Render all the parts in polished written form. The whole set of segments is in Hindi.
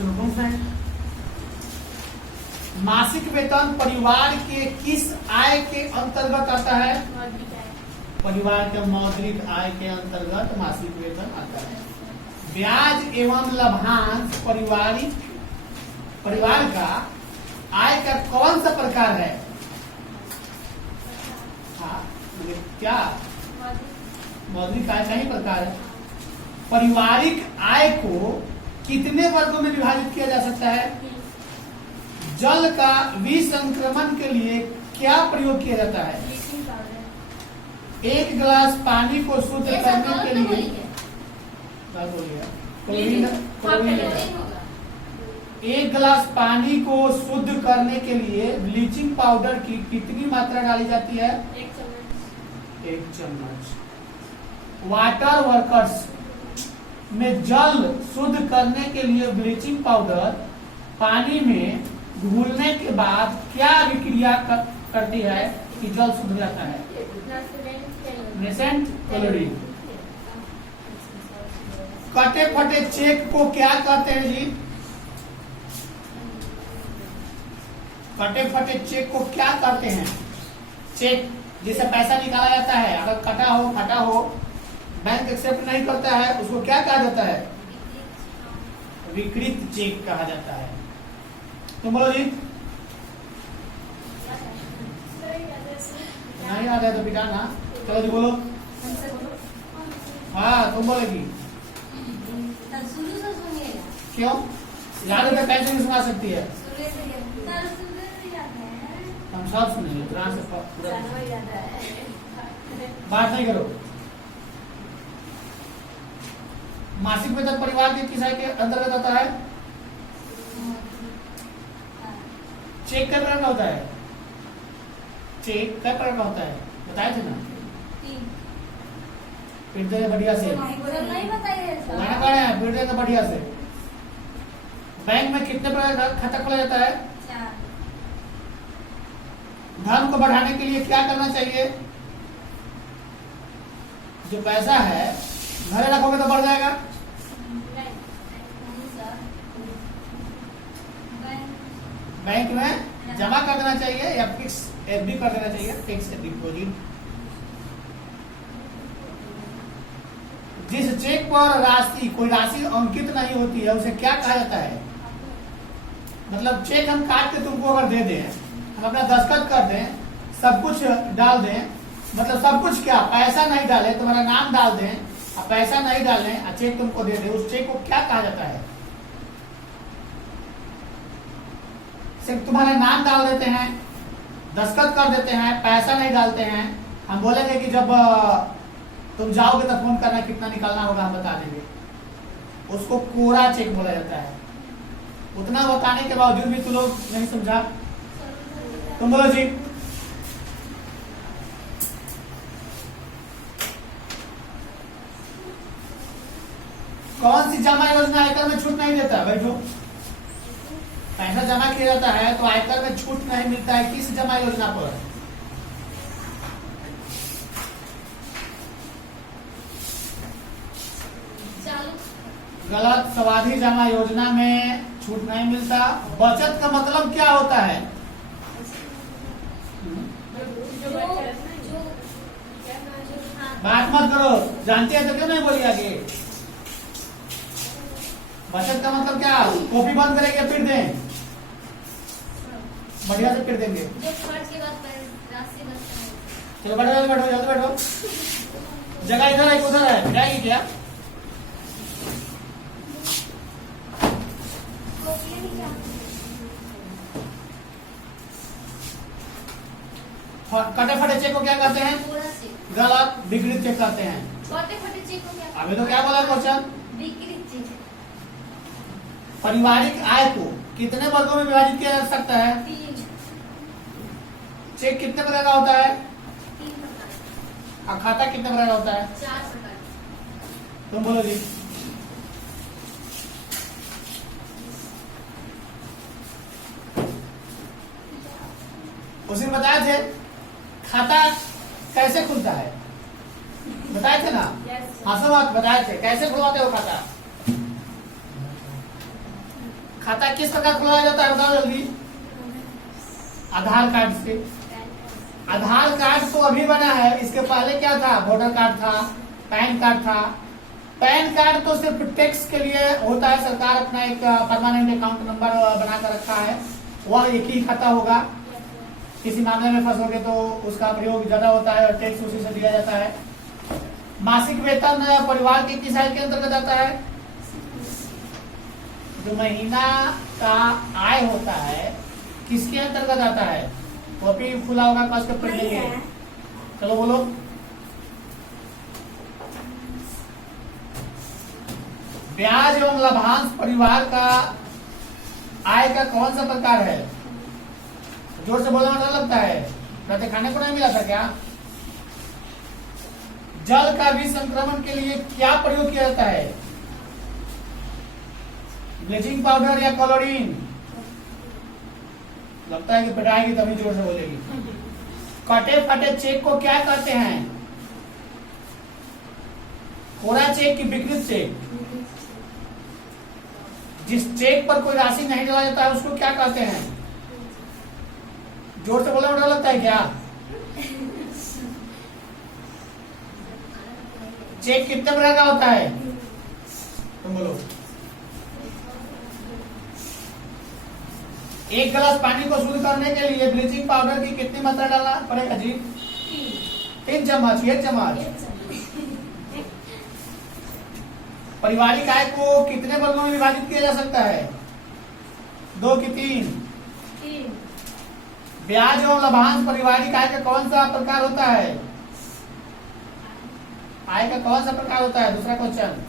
चलो कौन सा है? मासिक वेतन परिवार के किस आय के अंतर्गत आता है? परिवार के मौद्रिक आय के अंतर्गत मासिक वेतन आता है। ब्याज एवं लाभांश परिवार का आय का कौन सा प्रकार है? हाँ, क्या मौद्रिक आय का ही प्रकार है। पारिवारिक आय को कितने वर्गों में विभाजित किया जा सकता है? जल का विसंक्रमण के लिए क्या प्रयोग किया जाता है? एक गिलास पानी को शुद्ध करने के लिए एक गिलास पानी को शुद्ध करने के लिए ब्लीचिंग पाउडर की कितनी मात्रा डाली जाती है? 1 चम्मच। वाटर वर्कर्स में जल शुद्ध करने के लिए ब्लीचिंग पाउडर पानी में घुलने के बाद क्या विक्रिया करती है कि जल शुद्ध हो जाता है? Nascent chlorine. कटे फटे चेक को क्या कहते हैं जी? कटे फटे चेक को क्या कहते हैं? चेक जिसे पैसा निकाला जाता है, अगर कटा हो फटा हो, बैंक एक्सेप्ट नहीं करता है, उसको क्या कहा जाता है? विकृत चेक कहा जाता है। तुम बोलो जी। नहीं याद है तो बिटा ना। चलो जी बोलो। हाँ तुम बोलेगी। क्यों? याद है तो कैसे नहीं सुना सकती है? हम सब सुनेंगे ध्यान से पूरा। बात नहीं करो। मासिक वेतन परिवार के किस आय के अंतर्गत आता है? चेक क्या प्रकार का होता है? चेक क्या प्रकार का होता है? बताए थे ना? पीट देंगे बढ़िया से। मैंने कहा है पीट देंगे बढ़िया से। बैंक में कितने प्रकार का खाता खोला जाता है? धन को बढ़ाने के लिए क्या करना चाहिए? जो पैसा है घरे रखोगे तो बढ़ जाएगा। बैंक में जमा कर देना चाहिए या फिक्स एफडी कर देना चाहिए, फिक्स डिपॉजिट। जिस चेक पर कोई राशि अंकित नहीं होती है उसे क्या कहा जाता है? मतलब चेक हम काट के तुमको अगर दे दें, हम अपना दस्तखत कर दें, सब कुछ डाल दें, मतलब सब कुछ क्या, पैसा नहीं डालें, तुम्हारा नाम डाल दें, पैसा नहीं डालें और चेक तुमको दे दें, उस चेक को क्या कहा जाता है? सिर्फ तुम्हारा नाम डाल देते हैं, दस्तखत कर देते हैं, पैसा नहीं डालते हैं, हम बोलेंगे कि जब तुम जाओगे तो फोन करना, कितना निकालना होगा हम बता देंगे, उसको कोरा चेक बोला जाता है। उतना बताने के बावजूद भी तुम लोग नहीं समझा। तुम बोलो जी। कौन सी जमा योजना आयकर में छूट नहीं देता? बैठो। पैसा जमा किया जाता है तो आयकर में छूट नहीं मिलता है, किस जमा योजना पर? गलत। सावधि जमा योजना में छूट नहीं मिलता। बचत का मतलब क्या होता है? बात मत करो, जानती है तो क्यों नहीं बोली आगे? बचत का मतलब क्या? कॉपी बंद करेंगे फिर दें, बढ़िया से फिर देंगे। चलो बैठो बैठो जल्दी बैठो। जगह इधर है उधर है, जाएगी क्या? कटे फटे चेक को क्या कहते हैं? गलत। विकृत चेक कहते हैं। अभी तो क्या बोला क्वेश्चन? पारिवारिक आय को कितने वर्गों में विभाजित किया जा सकता है? 3। चेक कितने प्रकार का होता है? 3 और खाता कितने प्रकार का होता है? 4 प्रकार। तुम बोलो जी। उसी में बताए थे खाता कैसे खुलता है, बताए थे ना? हंसो मत, बताए थे कैसे खुलवाते हो खाता? खाता किस प्रकार खुलवाया जाता है बताओ जल्दी। आधार कार्ड से। आधार कार्ड तो अभी बना है, इसके पहले क्या था? वोटर कार्ड था, पैन कार्ड था। पैन कार्ड तो सिर्फ टैक्स के लिए होता है, सरकार अपना एक परमानेंट अकाउंट नंबर बना कर रखा है, वह एक ही खाता होगा। किसी मामले में फंसोगे तो उसका प्रयोग ज्यादा होता है और टैक्स उसी से दिया जाता है। मासिक वेतन परिवार के किस आय के अंतर्गत आता है? जो महीना का आय होता है किसके अंतर्गत आता है? कॉपी खुला होगा, पास के पढ़ लेंगे। चलो बोलो। ब्याज एवं लाभांश परिवार का आय का कौन सा प्रकार है? जोर से बोलना डर लगता है, रात खाने को नहीं मिला था क्या? जल का विसंक्रमण के लिए क्या प्रयोग किया जाता है? ब्लीचिंग पाउडर या क्लोरीन? लगता है कि पिटाएगी तभी जोर से बोलेगी। कटे फटे चेक को क्या कहते हैं? कोरा चेक की विकृत चेक? जिस चेक पर कोई राशि नहीं डाला जाता है उसको क्या कहते हैं? जोर से बोलना डर लगता है क्या? चेक कितने प्रकार का होता है? तुम बोलो। एक गिलास पानी को शुद्ध करने के लिए ब्लीचिंग पाउडर की कितनी मात्रा डालना पड़ेगा जी? 3 चम्मच, 1 चम्मच। पारिवारिक आय को कितने वर्गों में विभाजित किया जा सकता है? 2 की 3? ब्याज और लाभांश पारिवारिक आय का कौन सा प्रकार होता है? आय का कौन सा प्रकार होता है? दूसरा क्वेश्चन।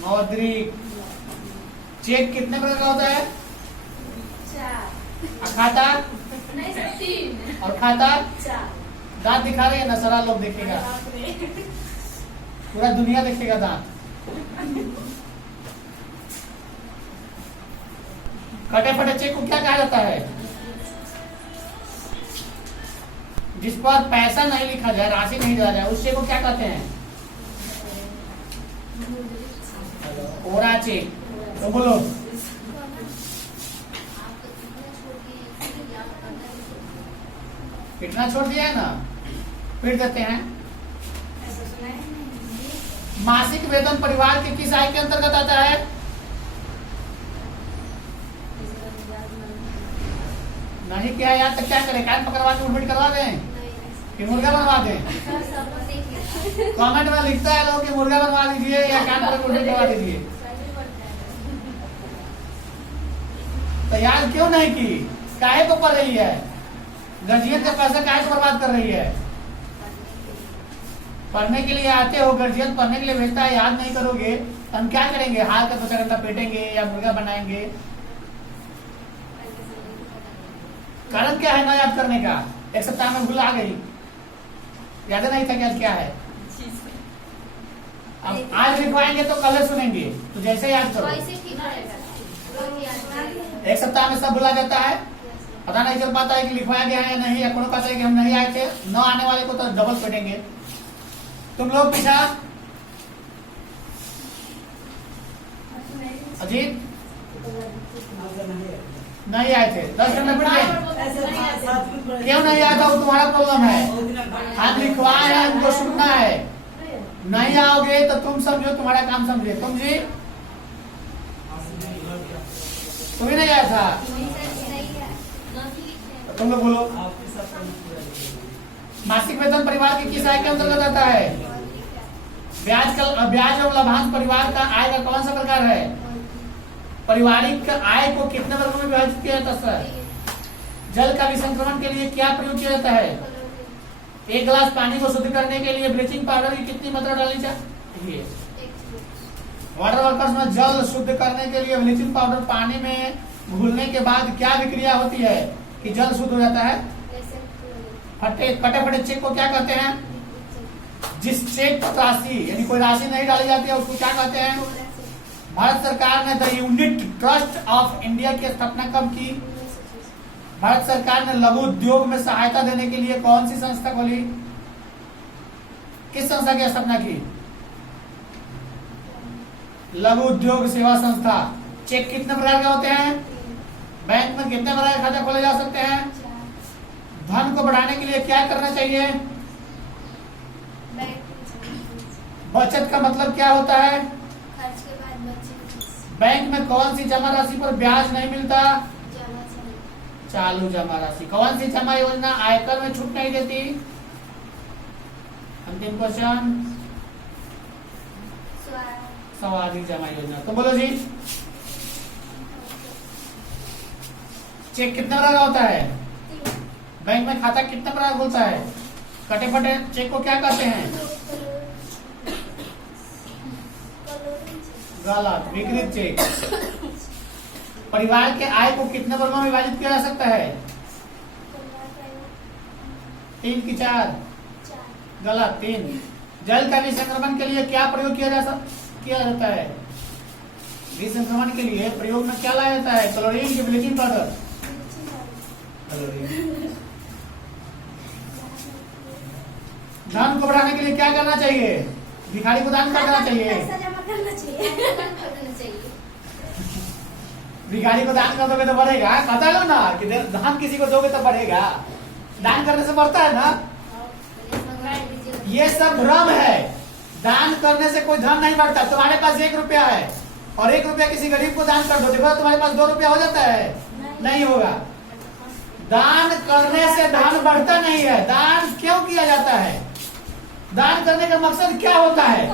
मौद्रिक। चेक कितने प्रकार का होता है? 4 खाता? नहीं सर 3 और खाता? 4। दांत दिखा रहे हैं ना, सारा लोग देखेगा, पूरा दुनिया देखेगा दांत। कटे फटे चेक को क्या कहा जाता है? जिस पर पैसा नहीं लिखा जाए, राशि नहीं डाला जाए, उस चेक को क्या कहते हैं? कोरा चेक। तो बोलो। कितना छोड़ दिया है ना, फिर देते हैं। मासिक वेतन परिवार के किस आय के अंतर्गत आता है? नहीं किया याद तो क्या करें? कान पकड़वा के उल्ट करवा दें कि मुर्गा बनवा दें? कमेंट में लिखता है लोग कि मुर्गा बनवा दीजिए या कान पकड़ के उल्ट करवा दीजिए। तो याद क्यों नहीं की? काहे को कर रही है? गर्जियन का पैसा काहे को बर्बाद कर रही है? पढ़ने के लिए आते हो, गर्जियन पढ़ने के लिए भेजता है, याद नहीं करोगे तो हम क्या करेंगे? हाथ का 2 घंटा पेटेंगे या मुर्गा बनाएंगे? कारण क्या है ना याद करने का? एक सप्ताह में भूल आ गई, याद नहीं था क्या क्या है। अब आज लिखवाएंगे तो कल सुनेंगे, तो जैसे याद करो। एक सप्ताह में सब भुला जाता है, पता नहीं चल पाता है कि लिखवाया गया है या नहीं, या कौन कहता है कि हम नहीं आए थे। न आने वाले को तो डबल पेटेंगे। तुम लोग पीछा अजीत नहीं आए थे, 10 घंटे पढ़ गए। क्यों नहीं आया था? वो तुम्हारा प्रॉब्लम है। हम लिखवाए हैं, उनको सुनना है। नहीं आओगे तो तुम समझो तुम्हारा काम समझे। तुम जी तुम्हें नहीं आया था? तुम लोग बोलो। मासिक वेतन परिवार के किस आय के अंतर्गत आता है? ब्याज और लाभांश परिवार का आय का कौन सा प्रकार है? पारिवारिक आय को कितने वर्गों में विभाजित किया जाता है? जल का विसंक्रमण के लिए क्या प्रयोग किया जाता है? 1 गिलास पानी को शुद्ध करने के लिए ब्लीचिंग पाउडर की कितनी मात्रा डाली चाहिए? वाटर वर्कर्स में जल शुद्ध करने के लिए ब्लीचिंग पाउडर पानी में घुलने के बाद क्या विक्रिया होती है कि जल शुद्ध हो जाता है? कटे फटे चेक को क्या कहते हैं? जिस चेक पर राशि यानी कोई राशि नहीं डाली जाती है उसको क्या कहते हैं? भारत सरकार ने the unit trust of India की स्थापना कब की? भारत सरकार ने लघु उद्योग में सहायता देने के लिए कौन सी संस्था खोली? किस संस्था की स्थापना की? लघु उद्योग सेवा संस्था। चेक कितने प्रकार के होते हैं? बैंक में कितने प्रकार के खाते खोले जा सकते हैं? धन को बढ़ाने के लिए क्या करना चाहिए? बचत का मतलब क्या होता है? खर्च के बाद बचे। बैंक में कौन सी जमा राशि पर ब्याज नहीं मिलता? चालू जमा राशि। कौन सी जमा योजना आयकर में छूट नहीं देती? अंतिम क्वेश्चन, सावधि जमा योजना। तो बोलो जी, चेक कितने प्रकार का होता है? बैंक में खाता कितने प्रकार का होता है? कटे फटे चेक को क्या कहते हैं? गलत, विकृत चेक। परिवार के आय को कितने वर्गों में विभाजित किया जा सकता है? 3 की 4? गलत, 3। जल का विसंक्रमण के लिए क्या प्रयोग किया जाता है? विसंक्रमण के लिए प्रयोग में क्या लाया जाता है? क्लोरीन की ब्लीचिंग पाउडर? धन को बढ़ाने के लिए क्या करना चाहिए? भिखारी को दान कर देना चाहिए। भिखारी को दान कर दोगे तो बढ़ेगा। कहता लो ना कि दान किसी को दोगे तो बढ़ेगा। दान करने से बढ़ता है ना। ये सब भ्रम है। दान करने से कोई धन नहीं बढ़ता। तुम्हारे पास 1 रुपया है और 1 रुपया किसी गरीब को दान कर दो, देखो तुम्हारे पास 2 रुपया हो जाता है? नहीं होगा। दान करने से धन बढ़ता नहीं है। दान क्यों किया जाता है? दान करने का मकसद क्या होता है?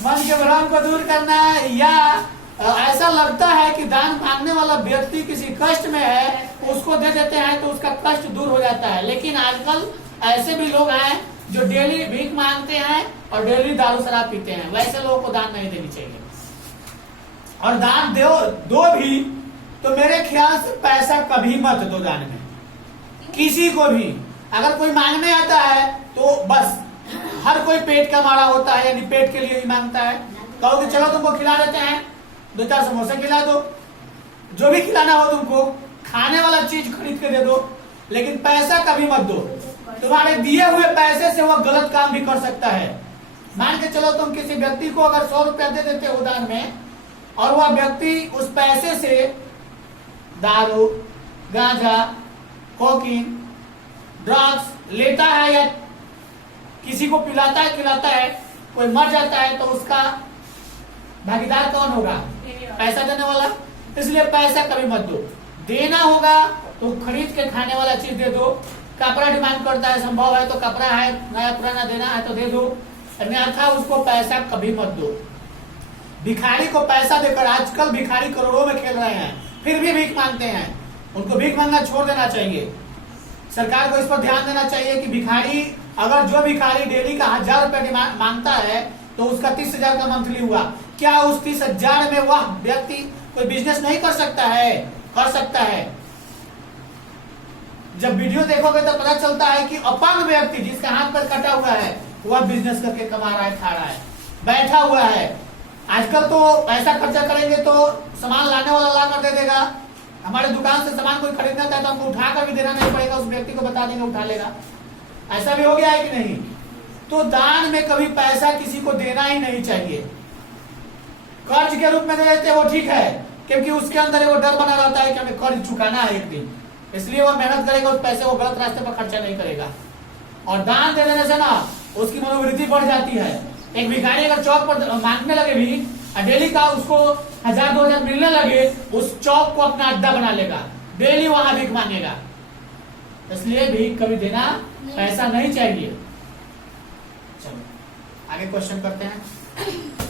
मन के भ्रम को दूर करना, या ऐसा लगता है कि दान मांगने वाला व्यक्ति किसी कष्ट में है, उसको दे देते हैं तो उसका कष्ट दूर हो जाता है। लेकिन आजकल ऐसे भी लोग हैं जो डेली भीख मांगते हैं और डेली दारू शराब पीते हैं। वैसे लोगों को दान नहीं देनी चाहिए। और दान दो भी तो मेरे ख्याल से पैसा कभी मत दो दान में, किसी को भी। अगर कोई मांगने आता है तो बस, हर कोई पेट का मारा होता है, यानी पेट के लिए ही मांगता है। कहो कि चलो तुमको खिला देते हैं, 2-4 समोसे खिला दो, जो भी खिलाना हो तुमको, खाने वाला चीज खरीद के दे दो, लेकिन पैसा कभी मत दो। तुम्हारे दिए हुए पैसे से वह गलत काम भी कर सकता है। मान के चलो तुम किसी व्यक्ति को अगर 100 रुपया दे देते हो दान में, और वह व्यक्ति उस पैसे से दारू, गांजा, कोकीन, ड्रग्स लेता है या किसी को पिलाता है, खिलाता है, कोई मर जाता है, तो उसका भागीदार कौन होगा? पैसा देने वाला। इसलिए पैसा कभी मत दो। देना होगा तो खरीद के खाने वाला चीज दे दो। कपड़ा डिमांड करता है, संभव है तो कपड़ा है, नया पुराना देना है तो दे दो, अन्यथा उसको पैसा कभी मत दो। भिखारी को पैसा देकर, आजकल भिखारी करोड़ों में खेल रहे हैं, फिर भी भीख मांगते हैं। उनको भीख मांगना छोड़ देना चाहिए। सरकार को इस पर ध्यान देना चाहिए कि भिखारी, अगर जो भिखारी डेली का 1000 रुपया मांगता है तो उसका 30,000 का मंथली हुआ, क्या उस 30,000 में वह व्यक्ति कोई बिजनेस नहीं कर सकता है? कर सकता है। जब वीडियो देखोगे तो पता चलता है कि अपंग व्यक्ति जिसका हाथ पर कटा हुआ है वह बिजनेस करके कमा रहा है, खा रहा है, बैठा हुआ है। आजकल तो पैसा खर्चा करेंगे तो सामान लाने वाला ला कर दे देगा। हमारे दुकान से सामान कोई खरीदना चाहता है तो हमको उठा कर भी देना नहीं पड़ेगा, उस व्यक्ति को बता देंगे, उठा लेगा। ऐसा भी हो गया है कि नहीं? तो दान में कभी पैसा किसी को देना ही नहीं चाहिए। कर्ज के रूप में दे देते वो ठीक है, क्योंकि उसके अंदर वो डर बना रहता है कि हमें कर्ज चुकाना है एक दिन, इसलिए वो मेहनत करेगा, उस पैसे को गलत रास्ते पर खर्चा नहीं करेगा। और दान दे देने से ना उसकी मनोवृत्ति बढ़ जाती है। एक भिखारी अगर चौक पर मांगने लगे भी, डेली का उसको 1000-2000 मिलने लगे, उस चौक को अपना अड्डा बना लेगा, डेली वहां भीख मांगेगा। इसलिए भीख कभी देना पैसा नहीं चाहिए। चलो आगे क्वेश्चन करते हैं।